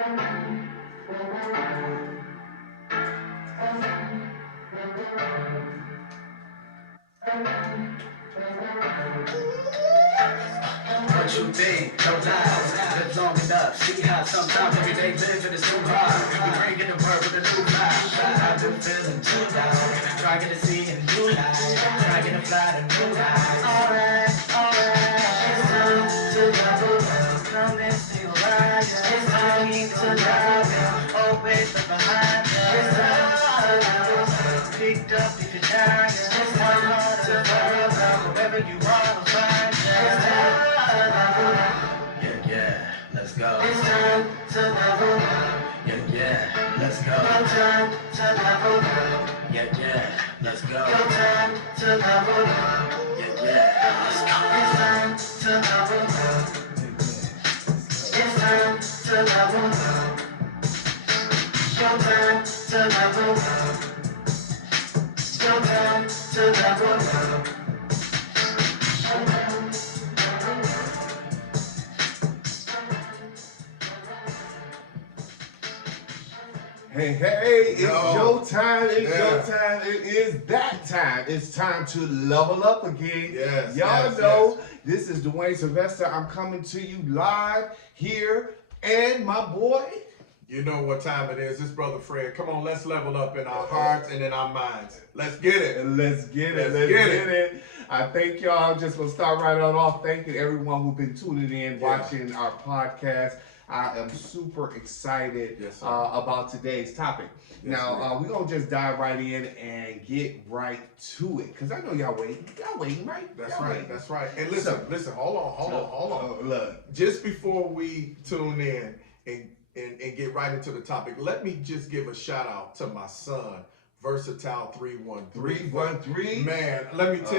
What you think? No lies. Live long enough. See how sometimes every day live in is too hard. You bringing the world with a new vibe. I've been feeling too loud. Trying to see a new light. Trying to fly to new heights. Alright, alright. It's time to level up. Come and feel right. It's time to level up. Always look behind you. It's time to level up. Picked up if you're tired. It's time to level up. Wherever you are, we'll find you. It's time. Yeah, let's go. It's time to level up. Yeah, let's go. Your time to level up. Yeah, let's go. Your time to level up. Yeah, let's go. It's time to level up. It's time to level up. Your time to level up. Your time to level up. Hey, it's your time. It's your time. It is that time. It's time to level up again. Yes, Y'all know this is Dwayne Sylvester. I'm coming to you live here. And my boy. You know what time it is. It's Brother Fred. Come on, let's level up in our hearts and in our minds. Let's get it. Let's get it. I thank y'all. Just going to start right on off. Thanking everyone who's been tuning in, watching our podcast. I am super excited about today's topic. We're going to just dive right in and get right to it. Because I know y'all waiting. Y'all waiting, right? That's right. And listen, hold on. Look, just before we tune in and get right into the topic, let me just give a shout out to my son, Versatile 313. 313? Man, let me tell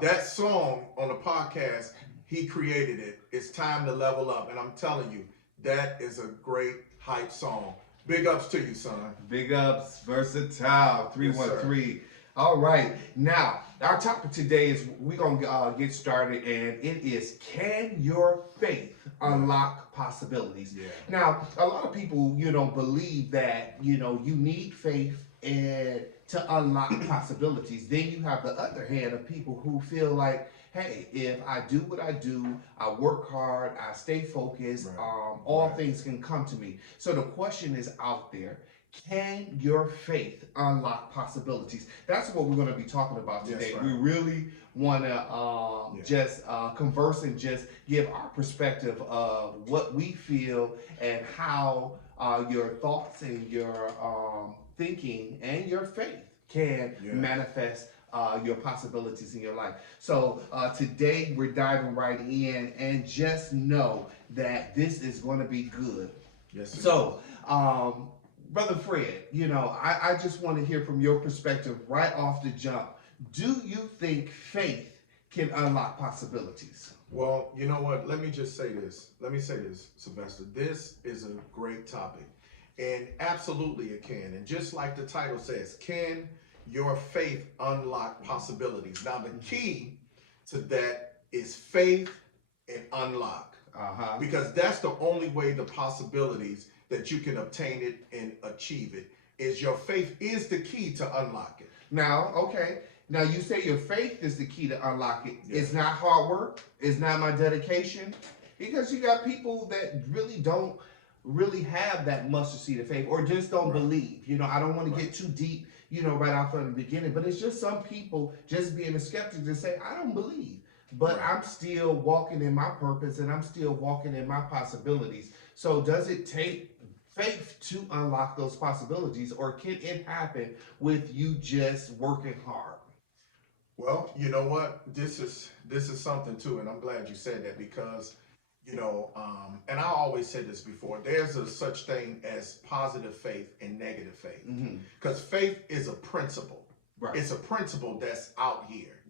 you, that song on the podcast, he created it. It's time to level up. And I'm telling you, that is a great hype song. Big ups to you, son. Big ups, Versatile 313. Yes, all right. Now, our topic today is we're going to get started, and it is, can your faith unlock possibilities? Yeah. Now, a lot of people, believe that, you need faith and to unlock possibilities. Then you have the other hand of people who feel like, hey, if I do what I do, I work hard, I stay focused, all things can come to me. So the question is out there, can your faith unlock possibilities? That's what we're going to be talking about today. We really want to just converse and just give our perspective of what we feel and how your thoughts and your thinking and your faith can manifest your possibilities in your life. So today we're diving right in, and just know that this is going to be good. Yes. So, Brother Fred, I just want to hear from your perspective right off the jump. Do you think faith can unlock possibilities? Well, you know what? Let me just say this. Sylvester. This is a great topic. And absolutely it can. And just like the title says, can your faith unlock possibilities? Now, the key to that is faith and unlock. Because that's the only way the possibilities that you can obtain it and achieve it is your faith is the key to unlock it. Now, Now, you say your faith is the key to unlock it. Yeah. It's not hard work. It's not my dedication. Because you got people that really don't really have that mustard seed of faith or just don't believe. I don't want to get too deep, right off from the beginning. But it's just some people just being a skeptic to say, I don't believe. But I'm still walking in my purpose and I'm still walking in my possibilities. So does it take faith to unlock those possibilities, or can it happen with you just working hard? Well, you know what? This is something too, and I'm glad you said that because, and I always said this before, there's a such thing as positive faith and negative faith. Because faith is a principle. Right. It's a principle that's out here,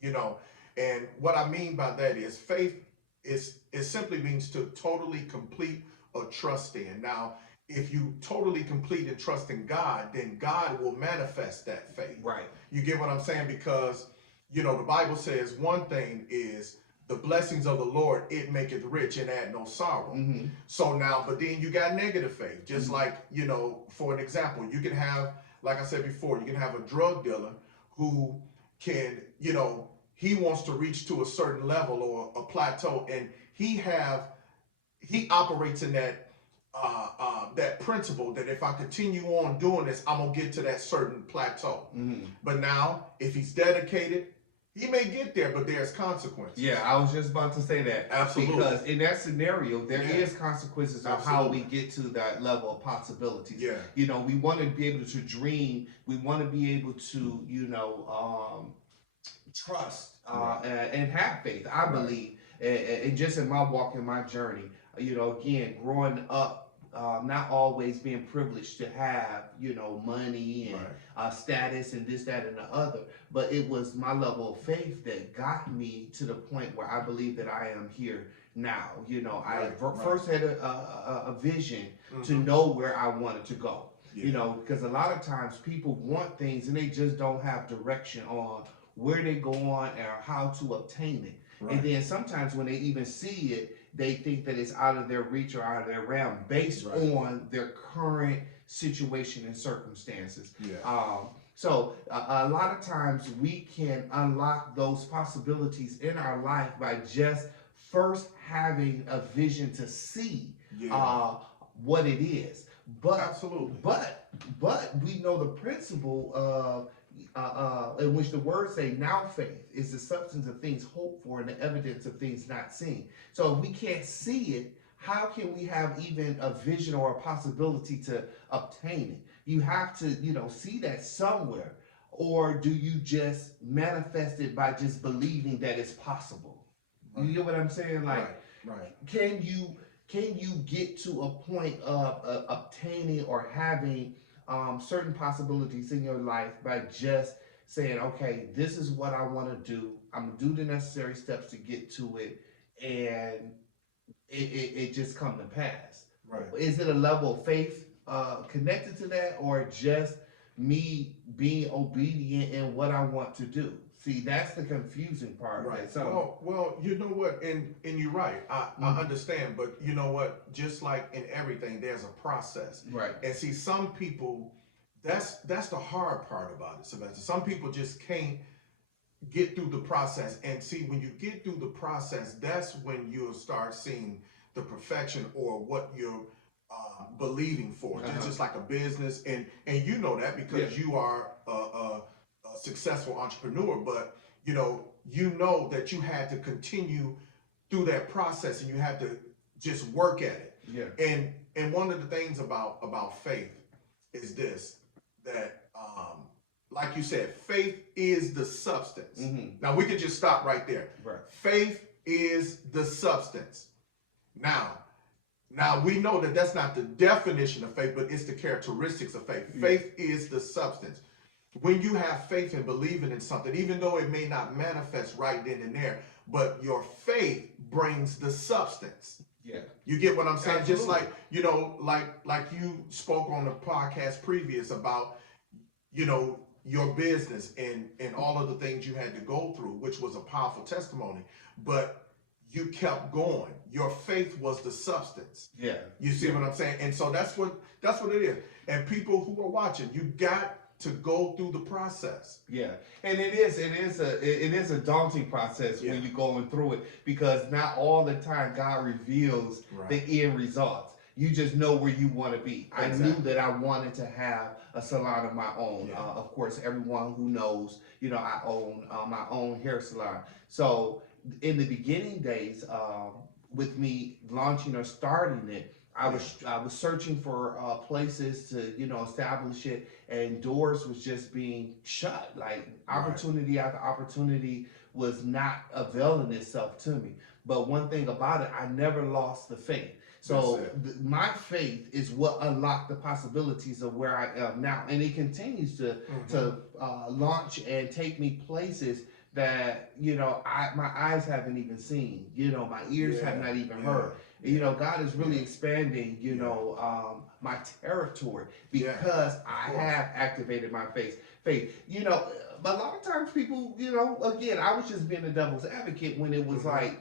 And what I mean by that is faith it simply means to totally complete or trust in. Now, if you totally complete and trust in God, then God will manifest that faith. Right. You get what I'm saying? Because, the Bible says one thing is the blessings of the Lord, it maketh rich and add no sorrow. Mm-hmm. So now, but then you got negative faith. Just like, you know, for an example, you can have, like I said before, you can have a drug dealer who can, you know, he wants to reach to a certain level or a plateau, and he operates in that that principle that if I continue on doing this, I'm gonna get to that certain plateau. Mm-hmm. But now, if he's dedicated, he may get there, but there's consequences. Yeah, I was just about to say that. Absolutely. Because in that scenario, there Yeah. is consequences on how we get to that level of possibilities. Yeah. You know, we want to be able to dream. We want to be able to, you know, trust and have faith. I believe, and just in my walk, in my journey, you know, again, growing up, not always being privileged to have, you know, money and status and this, that, and the other, but it was my level of faith that got me to the point where I believe that I am here now. You know, I first had a vision to know where I wanted to go. Yeah. You know, because a lot of times people want things and they just don't have direction on where they go on or how to obtain it. Right. And then sometimes when they even see it, they think that it's out of their reach or out of their realm based on their current situation and circumstances. Yeah. So a lot of times we can unlock those possibilities in our life by just first having a vision to see what it is. But absolutely. But we know the principle of in which the words say, now faith is the substance of things hoped for and the evidence of things not seen. So if we can't see it, how can we have even a vision or a possibility to obtain it? You have to, you know, see that somewhere. Or do you just manifest it by just believing that it's possible? Right. You get what I'm saying? Like, can you get to a point of obtaining or having certain possibilities in your life by just saying, okay, this is what I want to do. I'm gonna do the necessary steps to get to it, and it just come to pass. Right. Is it a level of faith connected to that, or just me being obedient in what I want to do? See, that's the confusing part. Right. So, well, you know what, and you're right. I understand, but you know what? Just like in everything, there's a process. Right. And see, some people, that's the hard part about it, Sylvester. Some people just can't get through the process. And see, when you get through the process, that's when you'll start seeing the perfection or what you're believing for. Just like a business, and you know that because you are a successful entrepreneur, but you know that you had to continue through that process and you had to just work at it. Yeah. And one of the things about faith is this, that like you said, faith is the substance. Mm-hmm. Now we can just stop right there. Right. Faith is the substance. Now we know that that's not the definition of faith, but it's the characteristics of faith. Yeah. Faith is the substance. When you have faith and believing in something, even though it may not manifest right then and there, but your faith brings the substance. Yeah. You get what I'm saying? Absolutely. Just like, you know, like you spoke on the podcast previous about, you know, your business and all of the things you had to go through, which was a powerful testimony, but you kept going. Your faith was the substance. Yeah. You see what I'm saying? And so that's what it is. And people who are watching, you got to go through the process. Yeah. And it is a daunting process when you're going through it, because not all the time God reveals the end results. You just know where you want to be. Exactly. I knew that I wanted to have a salon of my own. Yeah. Of course, everyone who knows, you know, I own my own hair salon. So in the beginning days, with me launching or starting it, I was searching for places to, you know, establish it, and doors was just being shut. Like opportunity after opportunity was not availing itself to me. But one thing about it, I never lost the faith. So my faith is what unlocked the possibilities of where I am now, and it continues to launch and take me places that, you know, my eyes haven't even seen. You know, my ears have not even heard. You know, God is really expanding, you know, my territory because I have activated my faith. You know, a lot of times people, you know, again, I was just being the devil's advocate when it was like,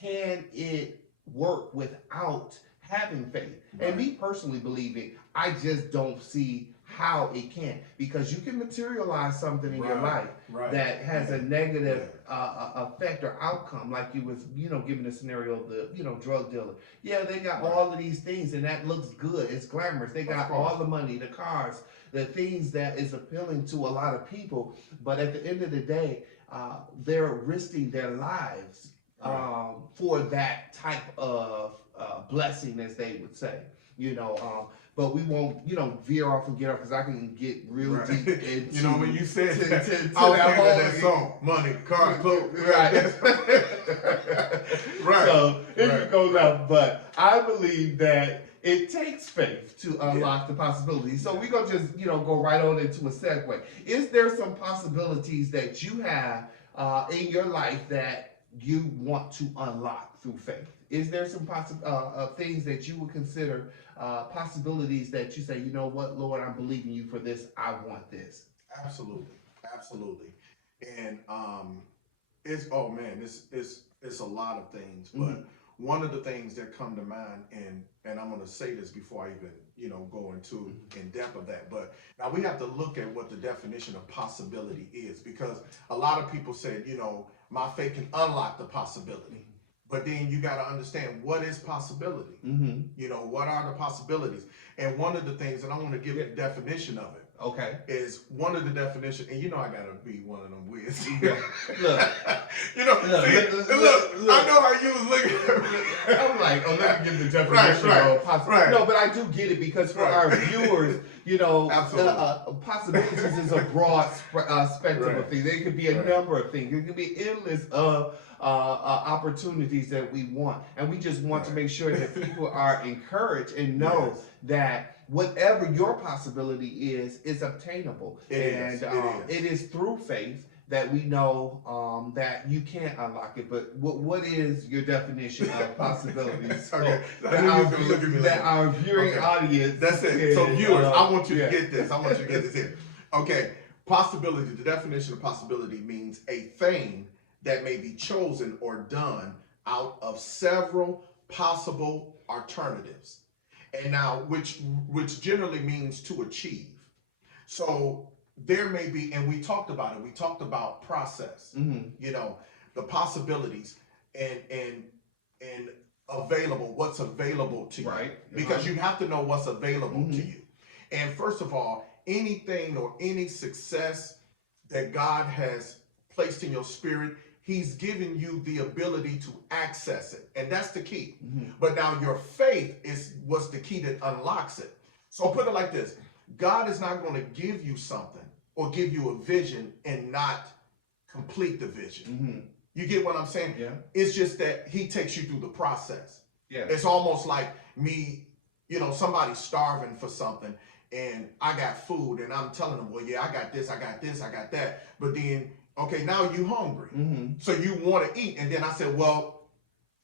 can it work without having faith? And me personally believing, I just don't see how it can, because you can materialize something in your life that has a negative effect or outcome, like you was, given the scenario of the, drug dealer. Yeah, they got all of these things and that looks good. It's glamorous. They got all the money, the cars, the things that is appealing to a lot of people. But at the end of the day, they're risking their lives for that type of blessing, as they would say. But we won't, veer off and get off, because I can get real deep into. When you said to that, that I was thinking whole of that song, Money, Car, Clothes. Right. Right. So it can go left, but I believe that it takes faith to unlock the possibilities. So we're gonna just, go right on into a segue. Is there some possibilities that you have in your life that you want to unlock through faith? Is there some things that you would consider possibilities that you say, you know what, Lord, I'm believing you for this. I want this. Absolutely. And it's a lot of things, but one of the things that come to mind, and I'm going to say this before I even go into in depth of that, but now we have to look at what the definition of possibility is, because a lot of people said, my faith can unlock the possibility. But then you got to understand, what is possibility? What are the possibilities? And one of the things, and I want to give you a definition of it. Okay. Is one of the definitions, and I got to be one of them whiz. Look. I know how you was looking at me. I'm like, let me give the definition of possibility. No, but I do get it, because for our viewers, possibilities is a broad spectrum of things. There could be a number of things. There could be endless opportunities that we want, and we just want to make sure that people are encouraged and know that whatever your possibility is obtainable. It is through faith that we know that you can't unlock it. But what is your definition of possibilities? Okay. That our viewing audience. That's it. So viewers, I want you to get this. I want you to get this here. Okay. Possibility, the definition of possibility means a thing that may be chosen or done out of several possible alternatives. And now, which generally means to achieve. So there may be, and we talked about it. We talked about process. The possibilities and available. What's available to you? Right. Because you have to know what's available to you. And first of all, anything or any success that God has placed in your spirit, He's given you the ability to access it. And that's the key. But now your faith is what's the key that unlocks it. So put it like this. God is not going to give you something or give you a vision and not complete the vision. You get what I'm saying? Yeah. It's just that He takes you through the process. Yeah. It's almost like me, somebody's starving for something, and I got food, and I'm telling them, well, yeah, I got this, I got this, I got that. But then, okay, now you hungry. So you want to eat. And then I said, well,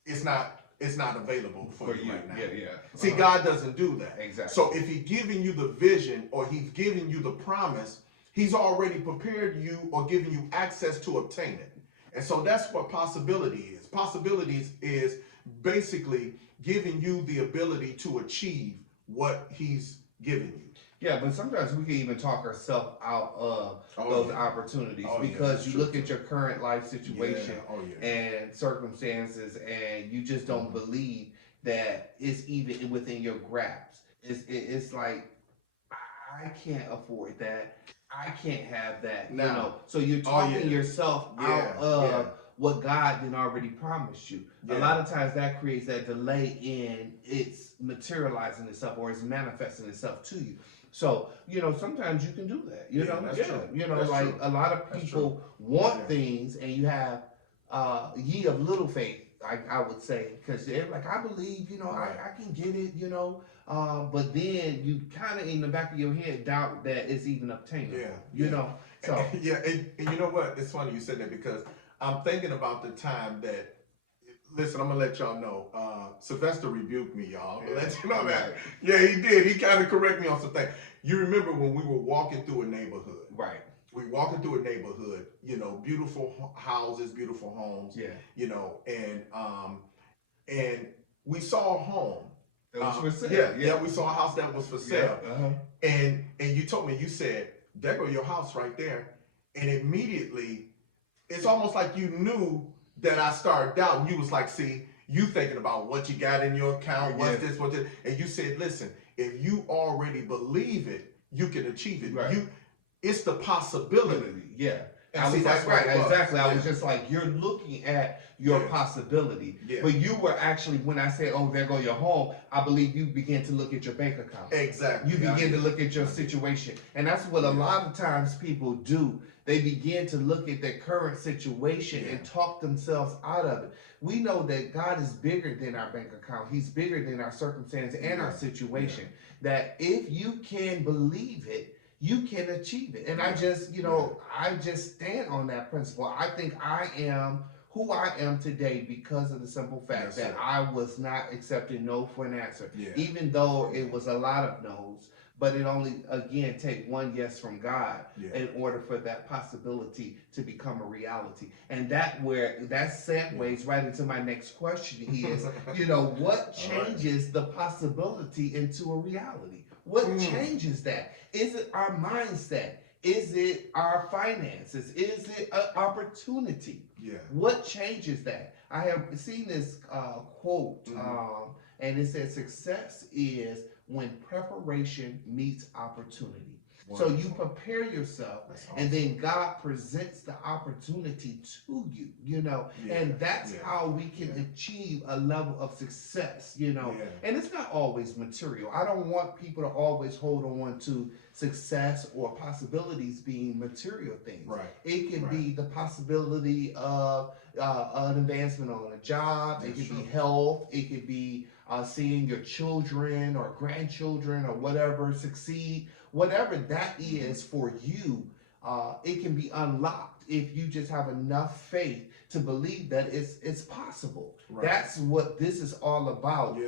it's not available for you right now. Yeah. See, God doesn't do that. Exactly. So if He's giving you the vision or He's giving you the promise, He's already prepared you or given you access to obtain it. And so that's what possibility is. Possibilities is basically giving you the ability to achieve what He's given you. Yeah, but sometimes we can even talk ourselves out of those opportunities because you look at your current life situation and circumstances, and you just don't believe that it's even within your grasp. It's like, I can't afford that. I can't have that. So you're talking yourself out of what God didn't already promise you. A lot of times that creates that delay in it's materializing itself or it's manifesting itself to you. So, sometimes you can do that. True. A lot of people want things, and you have ye of little faith, I would say, because they're like, I believe, I can get it, but then you kind of in the back of your head doubt that it's even obtainable. So and you know what? It's funny you said that, because I'm thinking about the time that. Listen, I'm gonna let y'all know. Sylvester rebuked me, y'all. I'm gonna let you know that. Yeah, he did. He kind of corrected me on some things. You remember when we were walking through a neighborhood, right? we walking through a neighborhood, you know, beautiful houses, beautiful homes, Yeah. you know, and we saw a home. It was for sale. Yeah, we saw a house that was for sale. Uh-huh. And you told me, you said, there go your house right there. And immediately, it's almost like you knew that I started doubting. You was like, see, you thinking about what you got in your account, what's this, what's this. And you said, listen, if you already believe it, you can achieve it. Right. It's the possibility. Yeah. And I see, was that's like, what right, it was. exactly. I Yeah. was just like, you're looking at your Yeah. possibility. Yeah. But you were actually, when I said, oh, there go your home, I believe you began to look at your bank account. Exactly. You begin to look at your situation. And that's what a lot of times people do. They begin to look at their current situation and talk themselves out of it. We know that God is bigger than our bank account. He's bigger than our circumstance and our situation. That if you can believe it, you can achieve it. And I just, I just stand on that principle. I think I am who I am today because of the simple fact that I was not accepting no for an answer. Even though it was a lot of no's, but it only, again, take one yes from God in order for that possibility to become a reality. And that segues right into my next question is, what changes the possibility into a reality? What changes that? Is it our mindset? Is it our finances? Is it an opportunity? Yeah. What changes that? I have seen this quote, and it says, success is when preparation meets opportunity. So you prepare yourself, and then God presents the opportunity to you, and that's how we can achieve a level of success, and it's not always material. I don't want people to always hold on to success or possibilities being material things. Right. It can be the possibility of an advancement on a job. It could be health. It could be seeing your children or grandchildren or whatever succeed. Whatever that is for you, it can be unlocked if you just have enough faith to believe that it's possible. Right. That's what this is all about.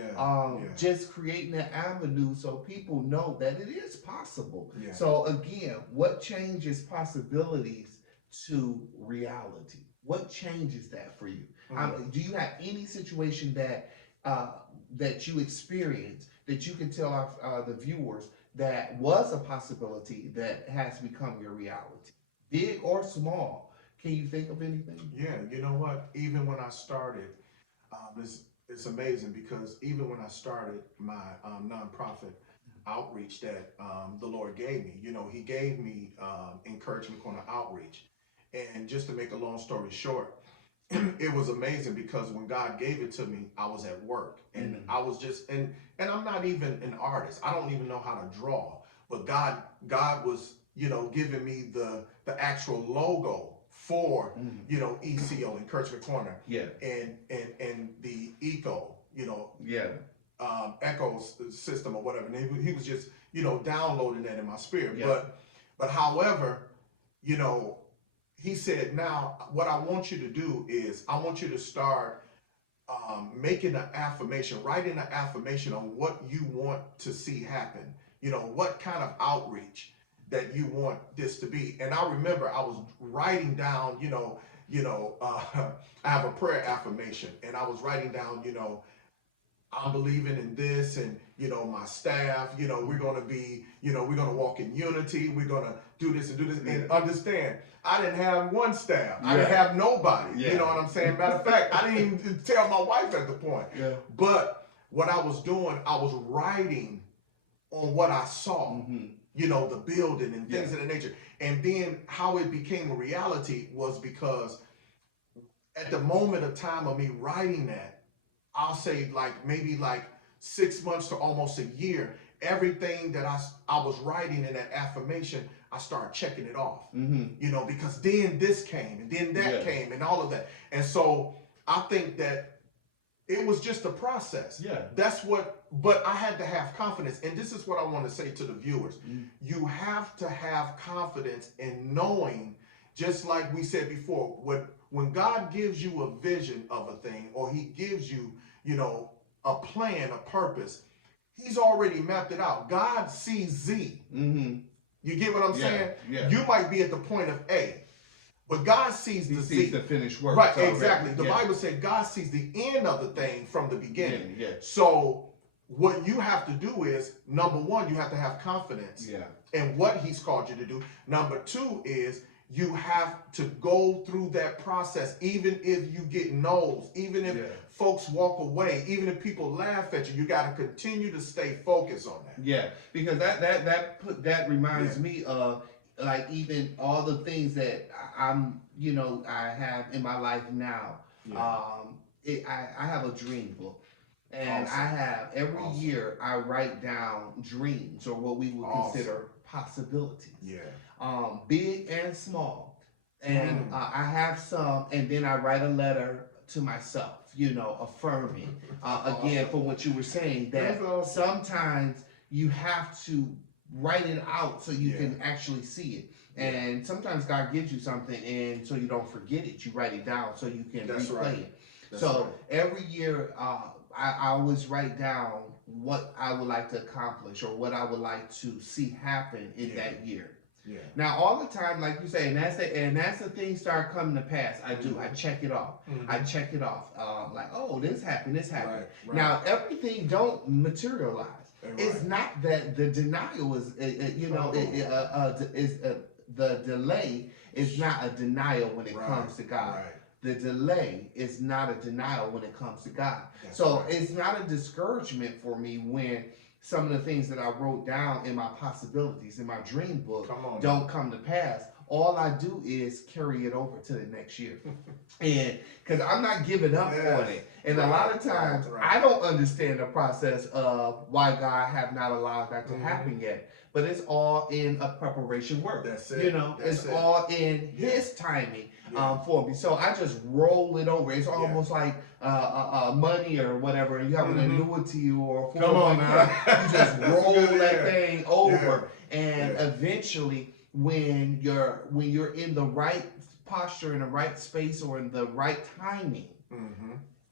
Just creating an avenue so people know that it is possible. So again, what changes possibilities to reality? What changes that for you? Do you have any situation that that you experience that you can tell the viewers that was a possibility that has become your reality, big or small? Can you think of anything? Yeah, you know what? Even when I started, it's amazing because even when I started my nonprofit outreach that the Lord gave me, He gave me Encouragement Corner Outreach. And just to make a long story short, it was amazing because when God gave it to me, I was at work and I was just, and I'm not even an artist. I don't even know how to draw, but God was, giving me the actual logo for, ECO, Encouragement Corner. And the eco, echo system or whatever. And he was just, downloading that in my spirit. But however, he said, now what I want you to do is I want you to start making an affirmation, writing an affirmation on what you want to see happen. What kind of outreach that you want this to be. And I remember I was writing down, I have a prayer affirmation, and I was writing down, I'm believing in this, and my staff, we're gonna be, we're gonna walk in unity, we're gonna do this and do this. And understand, I didn't have one staff, I didn't have nobody. You know what I'm saying? Matter of fact, I didn't even tell my wife at the point. But what I was doing, I was writing on what I saw, the building and things of that nature. And then how it became a reality was because at the moment of time of me writing that, I'll say maybe 6 months to almost a year, everything that I was writing in that affirmation, I started checking it off, because then this came and then that came and all of that. And so I think that it was just a process. But I had to have confidence. And this is what I want to say to the viewers. You have to have confidence in knowing, just like we said before, when God gives you a vision of a thing, or He gives you, a plan, a purpose, He's already mapped it out. God sees Z. You get what I'm Yeah, saying? yeah. You might be at the point of A, but God sees He the sees Z. the finished work. Right, already. exactly. The Yeah. Bible said God sees the end of the thing from the beginning. Yeah. So what you have to do is, number one, you have to have confidence Yeah. in what he's called you to do. Number two is you have to go through that process, even if you get no's, even if folks walk away, even if people laugh at you, you got to continue to stay focused on that. Yeah, because that reminds me of, like, even all the things that I'm, I have in my life now. I have a dream book, and Awesome. I have every Awesome. year I write down dreams, or what we would consider possibilities. Big and small. And I have some, and then I write a letter to myself, affirming, again, for what you were saying, that sometimes you have to write it out so you can actually see it. And sometimes God gives you something, and so you don't forget it, you write it down so you can replay it. So every year, I always write down what I would like to accomplish, or what I would like to see happen in that year. Now, all the time, like you say, and as the things start coming to pass, I check it off. I check it off. Like, oh, this happened. Right. Now, everything don't materialize. It's not that the denial is, the delay is not a denial when it comes to God. The delay is not a denial when it comes to God. It's not a discouragement for me when some of the things that I wrote down in my possibilities, in my dream book, don't come to pass. All I do is carry it over to the next year. And because I'm not giving up on it. And a lot of times I don't understand the process of why God have not allowed that to happen yet. But it's all in a preparation work. That's it. It's all in His timing for me. So I just roll it over. It's almost like money or whatever. You have an annuity or 401k. You just roll that thing over, and eventually, when you're in the right posture, in the right space, or in the right timing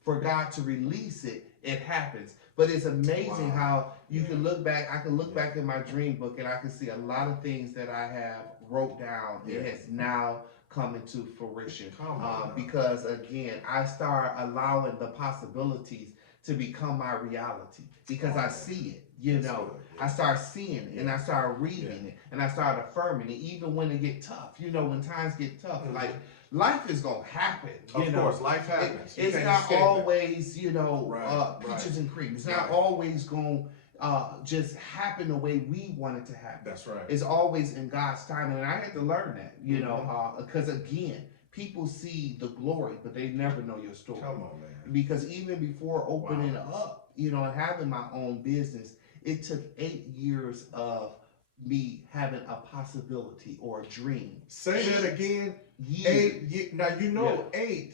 for God to release it, it happens. But it's amazing how you can look back. I can look back in my dream book, and I can see a lot of things that I have wrote down. It has now come into fruition. Because again, I start allowing the possibilities to become my reality, because I see it. I start seeing it, and I start reading it, and I start affirming it, even when it get tough. When times get tough, like life is gonna happen. Of course, life happens. It's not always, peaches and cream. It's not always gonna just happen the way we want it to happen. That's right. It's always in God's time, and I had to learn that. Because again, people see the glory, but they never know your story. Come on, man. Because even before opening up, and having my own business, it took 8 years of me having a possibility or a dream. Say that again. 8 years. Now 8.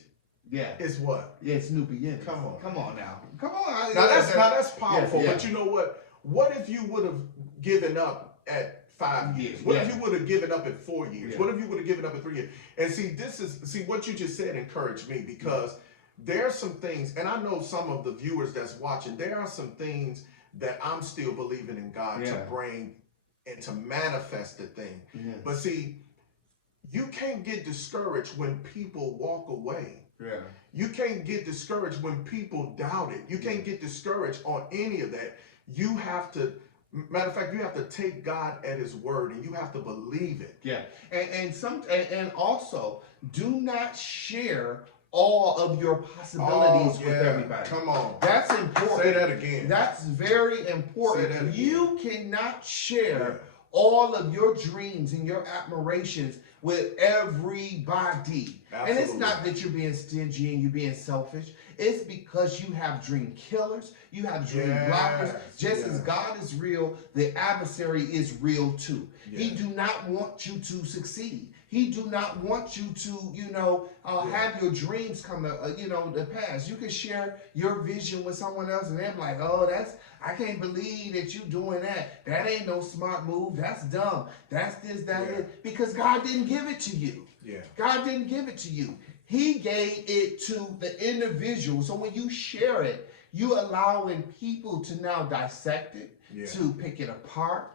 Is what? Yeah, it's new beginnings. Come on. Come on now. Come on. Now that's powerful. Yeah. But you know what? What if you would have given up at 5 years? What if you would have given up at 4 years? What if you would have given up at 3 years? And see what you just said encouraged me, because there are some things, and I know some of the viewers that's watching, there are some things that I'm still believing in God to bring and to manifest the thing. But see, you can't get discouraged when people walk away. You can't get discouraged when people doubt it. You can't get discouraged on any of that. You have to, matter of fact, you have to take God at His word, and you have to believe it. And also, do not share all of your possibilities with everybody. Come on. That's important. Say that again. That's very important. Say that again. You cannot share all of your dreams and your admirations with everybody. Absolutely. And it's not that you're being stingy and you're being selfish. It's because you have dream killers, you have dream blockers. Just as God is real, the adversary is real too. He do not want you to succeed. He do not want you to, have your dreams come to pass. You can share your vision with someone else, and they're like, oh, I can't believe that you doing that. That ain't no smart move. That's dumb. That's this, that, is. Because God didn't give it to you. God didn't give it to you. He gave it to the individual. So when you share it, you allowing people to now dissect it, to pick it apart,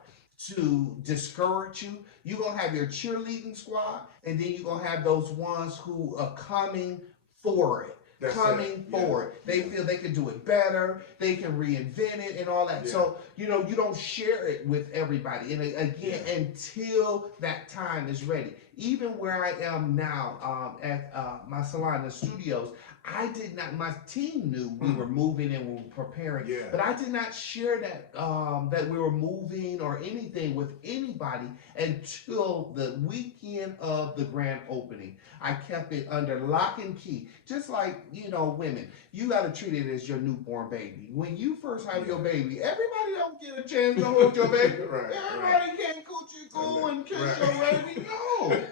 to discourage you. You're going to have your cheerleading squad, and then you're going to have those ones who are coming for it. That's Coming it. forward. They feel they can do it better, they can reinvent it and all that. Yeah. So, you don't share it with everybody. And again, until that time is ready. Even where I am now at my salon, the studios, I did not, my team knew we were moving and we were preparing, but I did not share that that we were moving or anything with anybody until the weekend of the grand opening. I kept it under lock and key. Just like, women, you got to treat it as your newborn baby. When you first have your baby, everybody don't get a chance to hold your baby. Everybody can't coochie coo and kiss your baby. No.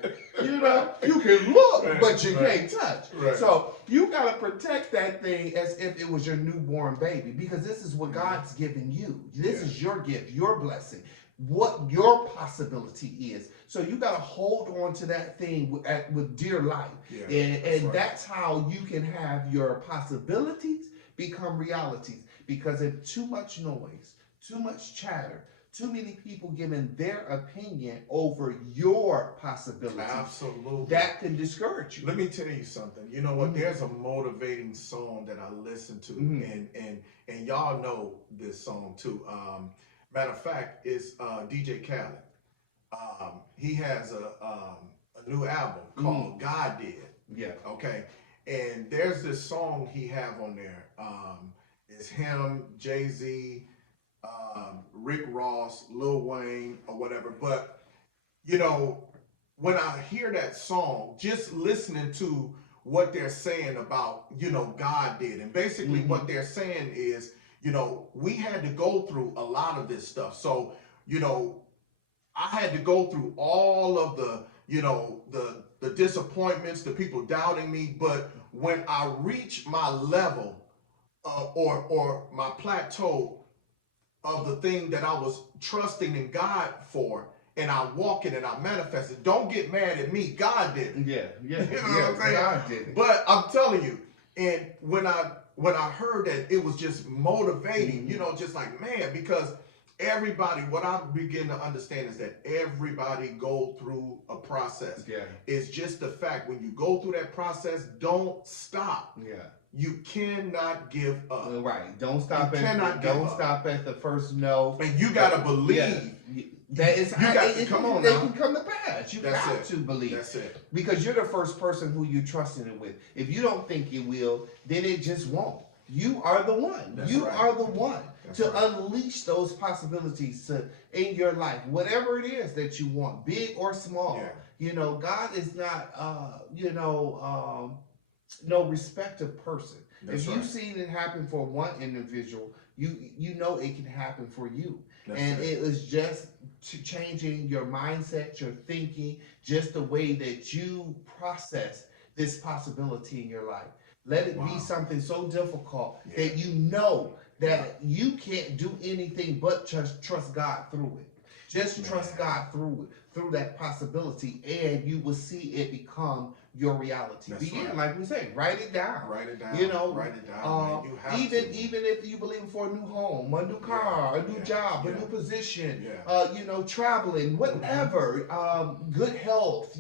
You can look, but you can't touch. So you got to protect that thing as if it was your newborn baby, because this is what God's given you. This is your gift, your blessing, what your possibility is. So you got to hold on to that thing with dear life. And that's how you can have your possibilities become realities. Because if too much noise, too much chatter, too many people giving their opinion over your possibilities, absolutely, that can discourage you. Let me tell you something. You know what? There's a motivating song that I listen to, and y'all know this song too. Matter of fact, it's DJ Khaled. He has a new album called God Did. Yeah. Okay. And there's this song he have on there. It's him, Jay-Z, Rick Ross, Lil Wayne, or whatever. But, when I hear that song, just listening to what they're saying about, God did. And basically what they're saying is, we had to go through a lot of this stuff. So, I had to go through all of the, the disappointments, the people doubting me. But when I reach my level or my plateau of the thing that I was trusting in God for, and I walk it and I manifest it, don't get mad at me. God did it. Yeah. You know what I'm saying? God did it. But I'm telling you, and when I heard that, it was just motivating, just like, man, because everybody, what I begin to understand is that everybody go through a process. Yeah. It's just the fact, when you go through that process, don't stop. Yeah. You cannot give up. Right. Don't stop stop at the first no. And you gotta believe. Yeah. That is, come on they now. can come to pass. You have to believe. That's it. Because you're the first person who you trusted it with. If you don't think it will, then it just won't. You are the one. You are the one to unleash those possibilities in your life. Whatever it is that you want, big or small. God is not, no respective person. If you've seen it happen for one individual, you know it can happen for you. It is just changing your mindset, your thinking, just the way that you process this possibility in your life. Let it be something so difficult that you know that you can't do anything but just trust God through it. Just trust God through that possibility, and you will see it become your reality. Like we say, write it down. Write it down. Write it down. You have even if you believe for a new home, a new car, a new job, a new position, traveling, whatever, good health,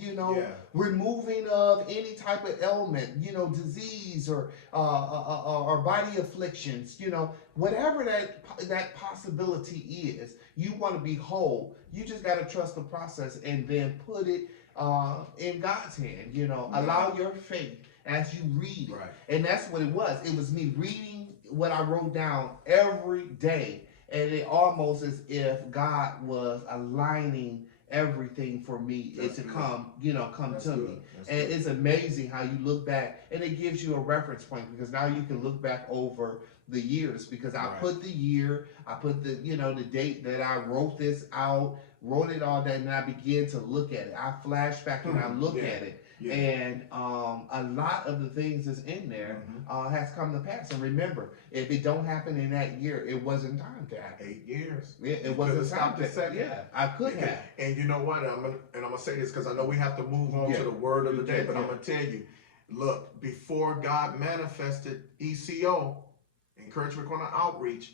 removing of any type of ailment, disease or body afflictions, whatever that possibility is, you want to be whole. You just got to trust the process and then put it in God's hand. Allow your faith as you read it. And that's what it was. It was me reading what I wrote down every day, and it almost as if God was aligning everything for me come to me. And it's amazing how you look back, and it gives you a reference point, because now you can look back over the years, because I put the year, I put the the date that I wrote this out, wrote it all down, and I began to look at it. I flash back and I look at it. And a lot of the things that's in there has come to pass. And remember, if it don't happen in that year, it wasn't time to happen. 8 years. It wasn't time to. Yeah, I could have. And you know what? I'm gonna say this because I know we have to move on to the word of the day. But I'm gonna tell you, look, before God manifested ECO, Encouragement Corner Outreach,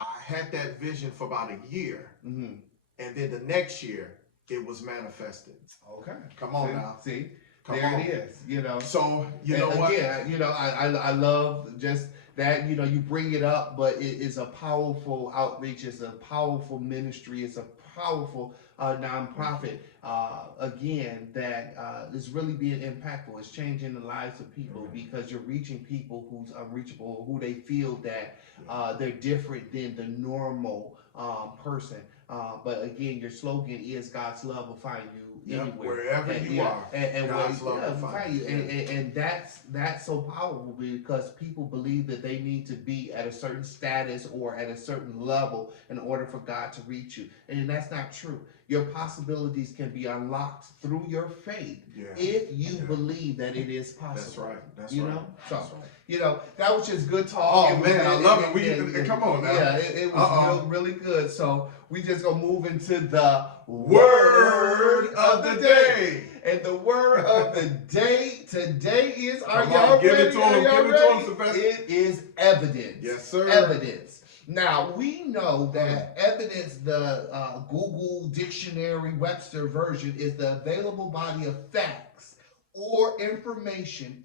I had that vision for about a year. and then the next year it was manifested. Okay. Come on now. See, Come there on. it is. So you know and what? again, I love just that. You bring it up, but it is a powerful outreach. It's a powerful ministry. It's a powerful nonprofit. Again, that is really being impactful. It's changing the lives of people because you're reaching people who's unreachable, or who they feel that they're different than the normal person. But again, your slogan is God's love will find you anywhere, wherever you are. and God's love will find you. and that's so powerful because people believe that they need to be at a certain status or at a certain level in order for God to reach you, and that's not true. Your possibilities can be unlocked through your faith if you believe that it is possible. That's right. That's you right. know, so That's right. that was just good talk. Oh man, I love it. Come on now. Yeah, it was really good. So we just gonna move into the word of the day. And the word of the day today is, are Come y'all on, give ready? it to him. Give it to him, Sylvester. It is evidence. Yes, sir. Evidence. Now, we know that evidence, the Google Dictionary Webster version, is the available body of facts or information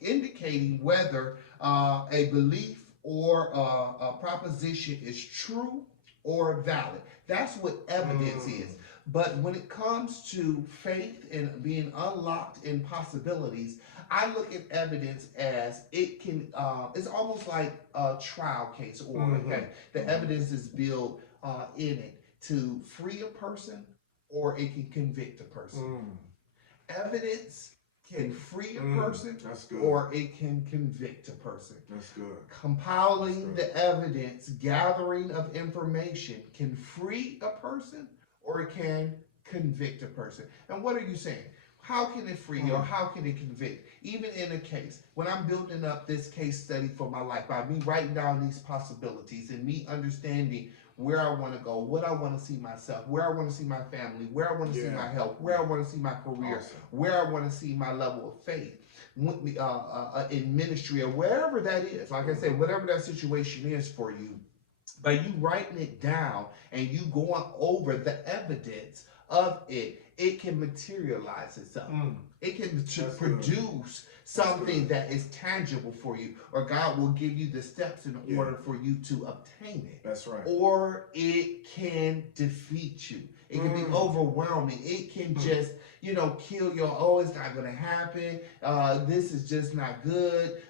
indicating whether a belief or a proposition is true or valid. That's what evidence is. But when it comes to faith and being unlocked in possibilities, I look at evidence as it can, it's almost like a trial case, or the evidence is built in it to free a person, or it can convict a person. Evidence can free a person, That's good. or it can convict a person. That's good. Compiling the evidence, gathering of information can free a person, or it can convict a person. And what are you saying? How can it free or how can it convict? Even in a case, when I'm building up this case study for my life, by me writing down these possibilities and me understanding where I want to go, what I want to see myself, where I want to see my family, where I want to see my health, where I want to see my career, where I want to see my level of faith in ministry, or wherever that is. Like I said, whatever that situation is for you, by you writing it down and you going over the evidence of it, it can materialize itself. It can produce something that is tangible for you, or God will give you the steps in order for you to obtain it. That's right. Or it can defeat you. It can be overwhelming. It can just, kill your, oh, it's not going to happen. This is just not good.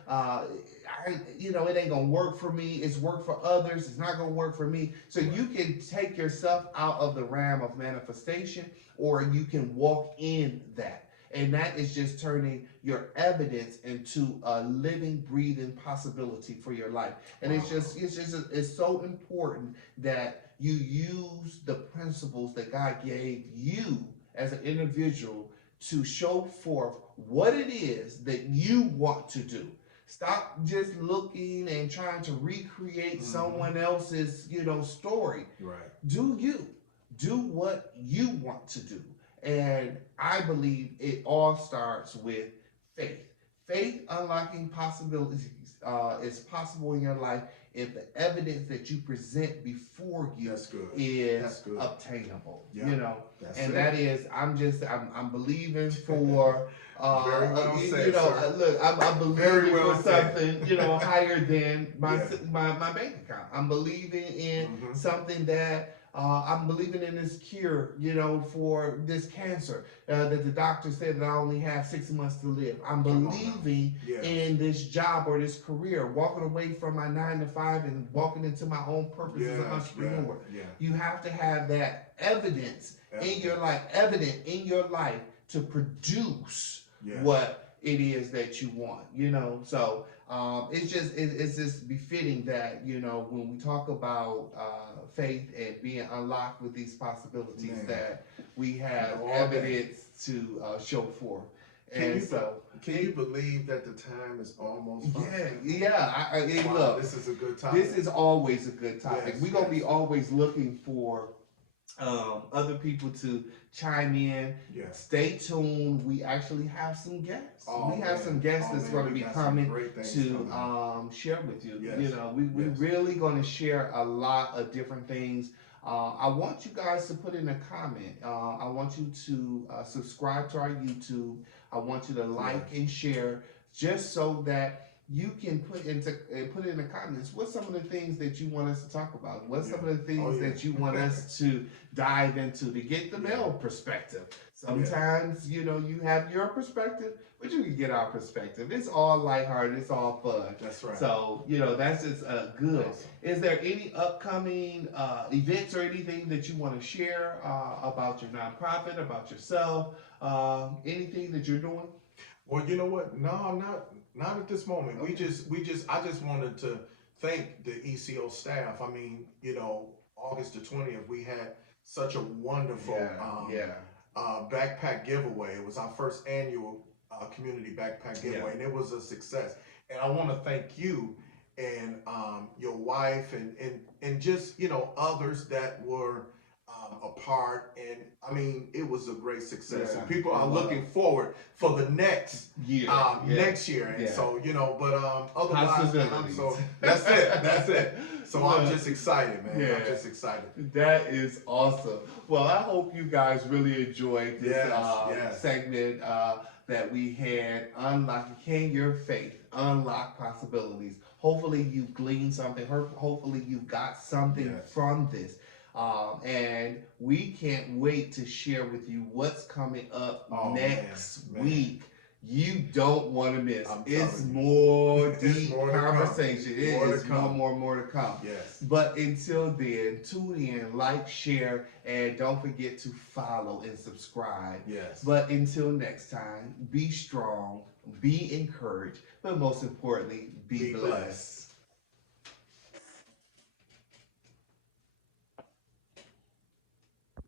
It ain't going to work for me. It's worked for others. It's not going to work for me. So you can take yourself out of the realm of manifestation, or you can walk in that. And that is just turning your evidence into a living, breathing possibility for your life. And it's so important that you use the principles that God gave you as an individual to show forth what it is that you want to do. Stop just looking and trying to recreate someone else's, story. Right. Do you. Do what you want to do. And I believe it all starts with faith. Faith unlocking possibilities is possible in your life if the evidence that you present before you is obtainable. That is, I'm believing for very well said, sir. Look, I'm believing well for something higher than my bank account. I'm believing in something that I'm believing in this cure, for this cancer, that the doctor said that I only have 6 months to live. I'm believing in this job or this career, walking away from my 9 to 5 and walking into my own purpose as an entrepreneur. You have to have that evidence in your life, evident in your life, to produce what it is that you want, So it's just befitting that, when we talk about faith and being unlocked with these possibilities, that we have evidence to show forth. And can you believe that the time is almost up? Look, this is a good topic. This is always a good topic. Yes, We're going to be always looking for other people to chime in. Stay tuned. We actually have some guests. Some guests that's going to be coming to share with you. We really going to share a lot of different things I want you guys to put in a comment. I want you to subscribe to our YouTube. I want you to like and share, just so that you can put in the comments what's some of the things that you want us to talk about. What's some of the things that you want us to dive into to get the male perspective. Sometimes you know you have your perspective, but you can get our perspective. It's all lighthearted. It's all fun. That's right. So you know that's just good. Awesome. Is there any upcoming events or anything that you want to share about your nonprofit, about yourself, anything that you're doing? Well, you know what? No, not at this moment. Okay. I just wanted to thank the ECO staff. I mean, you know, August the 20th, we had such a wonderful backpack giveaway. It was our first annual community backpack giveaway, and it was a success. And I want to thank you and your wife and just, you know, others that were a part. And I mean, it was a great success, and people are looking forward for the next next year. And so, you know, but otherwise, that's it. So I'm just excited, man. I'm just excited. That is awesome. Well, I hope you guys really enjoyed this segment that we had, Unlocking Your Faith, Unlock Possibilities. Hopefully you gleaned something. Hopefully you got something from this. And we can't wait to share with you what's coming up next week. You don't want to miss. It's more deep conversation. It is more to come. Yes. But until then, tune in, like, share, and don't forget to follow and subscribe. Yes. But until next time, be strong, be encouraged, but most importantly, be blessed.